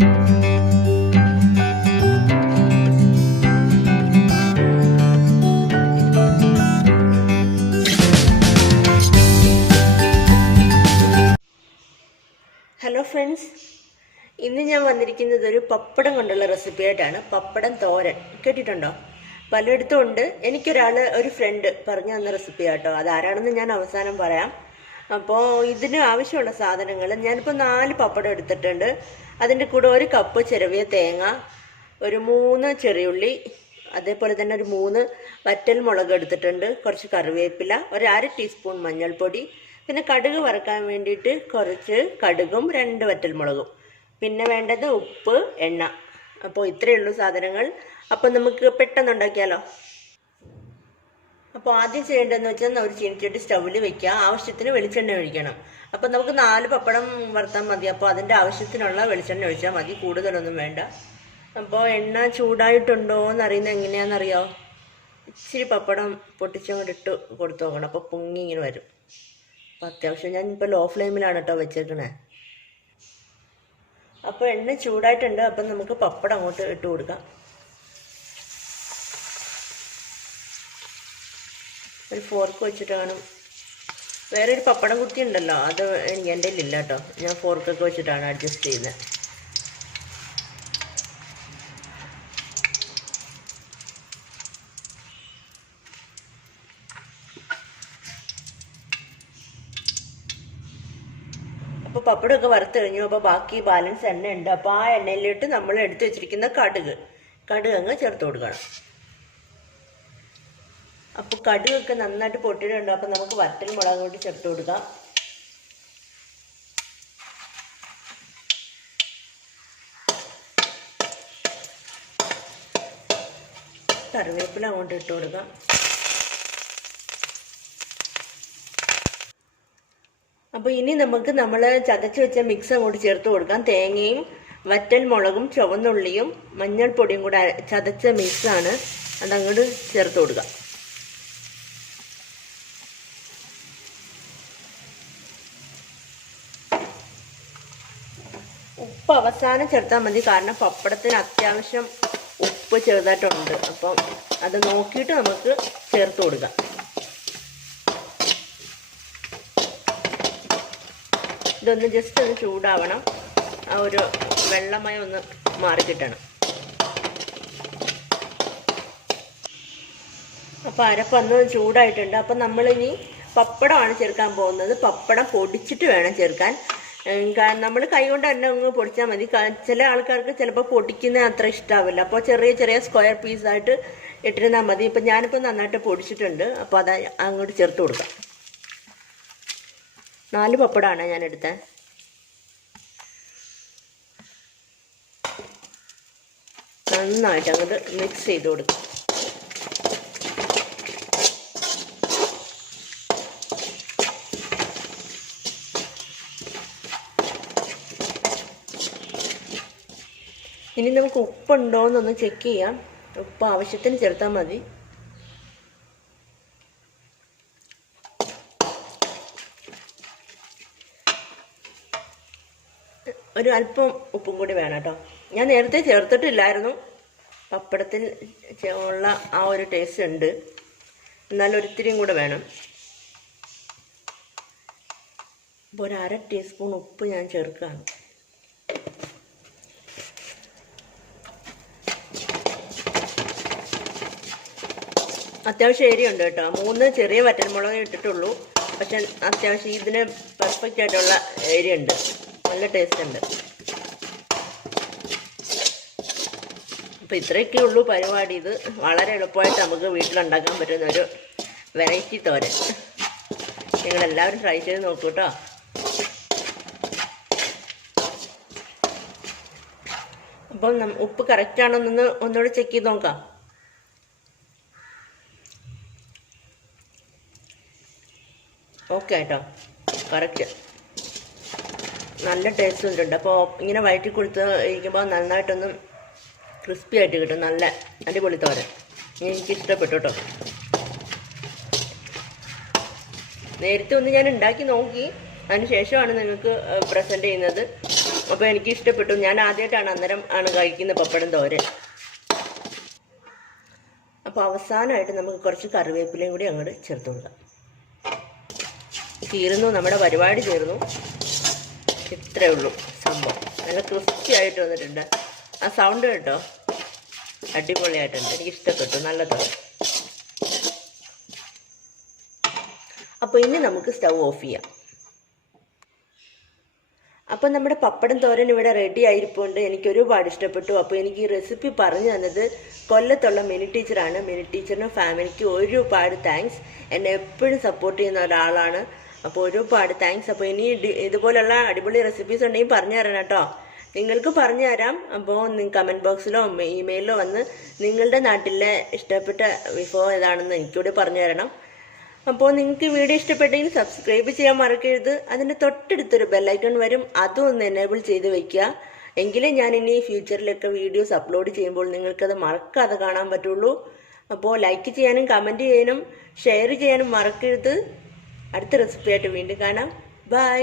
Hello friends, ഇന്ന് ഞാൻ വന്നിരിക്കുന്നത് ഒരു പപ്പടം കൊണ്ടുള്ള റെസിപ്പി ആയിട്ടാണ്. പപ്പടം തോരൻ കേട്ടിട്ടുണ്ടോ? പലയിടത്തും ഉണ്ട്. ഒരു ഫ്രണ്ട് പറഞ്ഞു തന്ന റെസിപ്പി ആട്ടോ. അതാരാണെന്ന് ഞാൻ അവസാനം പറയാം. അപ്പോൾ ഇതിന് ആവശ്യമുള്ള സാധനങ്ങൾ ഞാനിപ്പോൾ 4 പപ്പടം എടുത്തിട്ടുണ്ട്. അതിൻ്റെ കൂടെ 1 കപ്പ് ചിരവിയ തേങ്ങ, ഒരു 3 ചെറിയുള്ളി, അതേപോലെ തന്നെ ഒരു 3 വറ്റൽ മുളക് എടുത്തിട്ടുണ്ട്, കുറച്ച് കറിവേപ്പില, ഒരു 1/2 ടീസ്പൂൺ മഞ്ഞൾപ്പൊടി, പിന്നെ കടുക് വറുക്കാൻ വേണ്ടിയിട്ട് കുറച്ച് കടുകും 2 വറ്റൽമുളകും, പിന്നെ വേണ്ടത് ഉപ്പ്, എണ്ണ. അപ്പോൾ ഇത്രയേ ഉള്ളൂ സാധനങ്ങൾ. അപ്പോൾ നമുക്ക് പെട്ടെന്ന് ഉണ്ടാക്കിയാലോ. അപ്പോൾ ആദ്യം ചെയ്യേണ്ടതെന്ന് വെച്ചാൽ ഒരു ചീനിച്ചട്ടി സ്റ്റൗവിൽ വെക്കുക. ആവശ്യത്തിന് വെളിച്ചെണ്ണ ഒഴിക്കണം. അപ്പോൾ നമുക്ക് 4 പപ്പടം വറുത്താൽ മതി. അപ്പോൾ അതിൻ്റെ ആവശ്യത്തിനുള്ള വെളിച്ചെണ്ണ ഒഴിച്ചാൽ മതി, കൂടുതലൊന്നും വേണ്ട. അപ്പോൾ എണ്ണ ചൂടായിട്ടുണ്ടോ എന്ന് അറിയുന്നത് എങ്ങനെയാണെന്നറിയാമോ? ഇച്ചിരി പപ്പടം പൊട്ടിച്ചങ്ങോട്ട് ഇട്ട് കൊടുത്തു നോക്കണം. അപ്പോൾ പൊങ്ങി ഇങ്ങനെ വരും. അപ്പോൾ അത്യാവശ്യം ഞാനിപ്പോൾ ലോ ഫ്ലെയിമിലാണ് കേട്ടോ വെച്ചേക്കണേ. അപ്പോൾ എണ്ണ ചൂടായിട്ടുണ്ട്. അപ്പം നമുക്ക് പപ്പടം അങ്ങോട്ട് ഇട്ട് കൊടുക്കാം. ഒരു ഫോർക്ക് വെച്ചിട്ട് കാണും. വേറെ ഒരു പപ്പടം കുത്തി ഉണ്ടല്ലോ, അത് എൻ്റെ കയ്യിലില്ല കേട്ടോ. ഞാൻ ഫോർക്കൊക്കെ വെച്ചിട്ടാണ് അഡ്ജസ്റ്റ് ചെയ്യുന്നത്. അപ്പോൾ പപ്പടമൊക്കെ വറുത്ത് കഴിഞ്ഞു. അപ്പോൾ ബാക്കി ബാലൻസ് എണ്ണ ഉണ്ട്. അപ്പോൾ ആ എണ്ണയിലിട്ട് നമ്മൾ എടുത്ത് വെച്ചിരിക്കുന്ന കടുക് അങ്ങ് ചേർത്ത് കൊടുക്കണം. അപ്പോൾ കടുകൊക്കെ നന്നായിട്ട് പൊട്ടിയിട്ടുണ്ട്. അപ്പോൾ നമുക്ക് വറ്റൽ മുളക് കൊണ്ട് ചേർത്ത് കൊടുക്കാം. കറിവേപ്പില അങ്ങോട്ട് ഇട്ട് കൊടുക്കാം. അപ്പോൾ ഇനി നമുക്ക് നമ്മൾ ചതച്ച് വെച്ച മിക്സ് അങ്ങോട്ട് ചേർത്ത് കൊടുക്കാം. തേങ്ങയും വറ്റൽ മുളകും ചുവന്നുള്ളിയും മഞ്ഞൾപ്പൊടിയും കൂടെ ചതച്ച മിക്സാണ്. അതങ്ങോട്ട് ചേർത്ത് കൊടുക്കാം. ഉപ്പ് അവസാനം ചേർത്താൽ മതി, കാരണം പപ്പടത്തിന് അത്യാവശ്യം ഉപ്പ് ചെറുതായിട്ടുണ്ട്. അപ്പം അത് നോക്കിയിട്ട് നമുക്ക് ചേർത്ത് കൊടുക്കാം. ഇതൊന്ന് ജസ്റ്റ് ഒന്ന് ചൂടാവണം. ആ ഒരു വെള്ളമയം ഒന്ന് മാറിക്കിട്ടണം. അപ്പോൾ അരപ്പൊന്ന് ചൂടായിട്ടുണ്ട്. അപ്പം നമ്മളിനി പപ്പടമാണ് ചേർക്കാൻ പോകുന്നത്. പപ്പടം പൊടിച്ചിട്ട് വേണം ചേർക്കാൻ. നമ്മൾ കൈ കൊണ്ട് തന്നെ ഒന്ന് പൊടിച്ചാൽ മതി. ചില ആൾക്കാർക്ക് ചിലപ്പോൾ പൊടിക്കുന്നത് അത്ര ഇഷ്ടാവില്ല. അപ്പോൾ ചെറിയ ചെറിയ സ്ക്വയർ പീസായിട്ട് ഇട്ടിരുന്നാൽ മതി. ഇപ്പം ഞാനിപ്പോൾ നന്നായിട്ട് പൊടിച്ചിട്ടുണ്ട്. അപ്പോൾ അത് അങ്ങോട്ട് ചേർത്ത് കൊടുക്കാം. 4 പപ്പടമാണ് ഞാൻ എടുത്തത്. നന്നായിട്ട് അങ്ങോട്ട് മിക്സ് ചെയ്ത് കൊടുക്കും. ഇനി നമുക്ക് ഉപ്പുണ്ടോ എന്നൊന്ന് ചെക്ക് ചെയ്യാം. ഉപ്പ് ആവശ്യത്തിന് ചേർത്താൽ മതി. ഒരു അല്പം ഉപ്പും കൂടി വേണം കേട്ടോ. ഞാൻ നേരത്തെ ചേർത്തിട്ടില്ലായിരുന്നു. പപ്പടത്തിൽ ഉള്ള ആ ഒരു ടേസ്റ്റ് ഉണ്ട്, എന്നാലും ഒരിത്തിരിയും കൂടെ വേണം. അപ്പോൾ ഒരു 1/2 ടീസ്പൂൺ ഉപ്പ് ഞാൻ ചേർക്കുകയാണ്. അത്യാവശ്യം എരിയുണ്ട് കേട്ടോ. 3 ചെറിയ വറ്റൽമുളക് ഇട്ടിട്ടുള്ളൂ. പക്ഷെ അത്യാവശ്യം ഇതിന് പെർഫെക്റ്റ് ആയിട്ടുള്ള എരിയുണ്ട്, നല്ല ടേസ്റ്റ് ഉണ്ട്. അപ്പോൾ ഇത്രയൊക്കെ ഉള്ളൂ പരിപാടി. ഇത് വളരെ എളുപ്പമായിട്ട് നമുക്ക് വീട്ടിലുണ്ടാക്കാൻ പറ്റുന്ന ഒരു വെറൈറ്റി തോരൻ. നിങ്ങളെല്ലാവരും ട്രൈ ചെയ്ത് നോക്കൂ കേട്ടോ. അപ്പം ഉപ്പ് കറക്റ്റാണോ എന്ന് ഒന്നുകൂടെ ചെക്ക് ചെയ്ത് നോക്കാം. ഓക്കെ കേട്ടോ, കറക്റ്റ്. നല്ല ടേസ്റ്റ് ഉണ്ട്. അപ്പോൾ ഇങ്ങനെ വഴറ്റി കൊടുത്ത് ഇരിക്കുമ്പോൾ നന്നായിട്ടൊന്നും ക്രിസ്പി ആയിട്ട് കിട്ടും. നല്ല അടിപൊളി തോരൻ. എനിക്ക് ഇഷ്ടപ്പെട്ടു കേട്ടോ. നേരത്തെ ഒന്ന് ഞാൻ ഉണ്ടാക്കി നോക്കി, അതിന് ശേഷമാണ് നിങ്ങൾക്ക് പ്രസൻറ്റ് ചെയ്യുന്നത്. അപ്പോൾ എനിക്ക് ഇഷ്ടപ്പെട്ടു. ഞാൻ ആദ്യമായിട്ടാണ് അന്നേരം കഴിക്കുന്ന പപ്പടം തോരൻ. അപ്പോൾ അവസാനമായിട്ട് നമുക്ക് കുറച്ച് കറിവേപ്പിലയും കൂടി അങ്ങോട്ട് ചേർത്ത് കൊടുക്കാം. തീർന്നു, നമ്മുടെ പരിപാടി തീർന്നു. ഇത്രയേ ഉള്ളൂ സംഭവം. നല്ല ക്രിസ്പി ആയിട്ട് വന്നിട്ടുണ്ട്. ആ സൗണ്ട് കേട്ടോ, അടിപൊളിയായിട്ടുണ്ട്. എനിക്ക് ഇഷ്ടപ്പെട്ടു, നല്ലതാണ്. അപ്പോൾ ഇനി നമുക്ക് സ്റ്റൗ ഓഫ് ചെയ്യാം. അപ്പം നമ്മുടെ പപ്പടം തോരൻ ഇവിടെ റെഡി ആയിരിപ്പുണ്ട്. എനിക്ക് ഒരുപാട് ഇഷ്ടപ്പെട്ടു. അപ്പോൾ എനിക്ക് ഈ റെസിപ്പി പറഞ്ഞു തന്നത് കൊല്ലത്തുള്ള മിനി ടീച്ചറാണ്. മിനി ടീച്ചറിനും ഫാമിലിക്ക് ഒരുപാട് താങ്ക്സ്. എന്നെ എപ്പോഴും സപ്പോർട്ട് ചെയ്യുന്ന ഒരാളാണ്. അപ്പോൾ ഒരുപാട് താങ്ക്സ്. അപ്പോൾ ഇനി ഇതുപോലുള്ള അടിപൊളി റെസിപ്പീസ് ഉണ്ടെങ്കിൽ പറഞ്ഞു തരണം കേട്ടോ. നിങ്ങൾക്ക് പറഞ്ഞു തരാം. അപ്പോൾ കമൻറ്റ് ബോക്സിലോ ഇമെയിലിലോ വന്ന് നിങ്ങളുടെ നാട്ടിലെ ഇഷ്ടപ്പെട്ട വിഭവം ഏതാണെന്ന് എനിക്കൂടെ പറഞ്ഞു തരണം. അപ്പോൾ നിങ്ങൾക്ക് വീഡിയോ ഇഷ്ടപ്പെട്ടെങ്കിൽ സബ്സ്ക്രൈബ് ചെയ്യാൻ മറക്കരുത്. അതിൻ്റെ തൊട്ടടുത്തൊരു ബെല്ലൈക്കൺ വരും, അതും ഒന്ന് എനേബിൾ ചെയ്ത് വയ്ക്കുക. എങ്കിലേ ഞാൻ ഇനി ഫ്യൂച്ചറിലൊക്കെ വീഡിയോസ് അപ്ലോഡ് ചെയ്യുമ്പോൾ നിങ്ങൾക്കത് മറക്കാതെ കാണാൻ പറ്റുള്ളൂ. അപ്പോൾ ലൈക്ക് ചെയ്യാനും കമൻറ്റ് ചെയ്യാനും ഷെയർ ചെയ്യാനും മറക്കരുത്. അടുത്ത റെസിപ്പിയായിട്ട് വീണ്ടും കാണാം. ബൈ.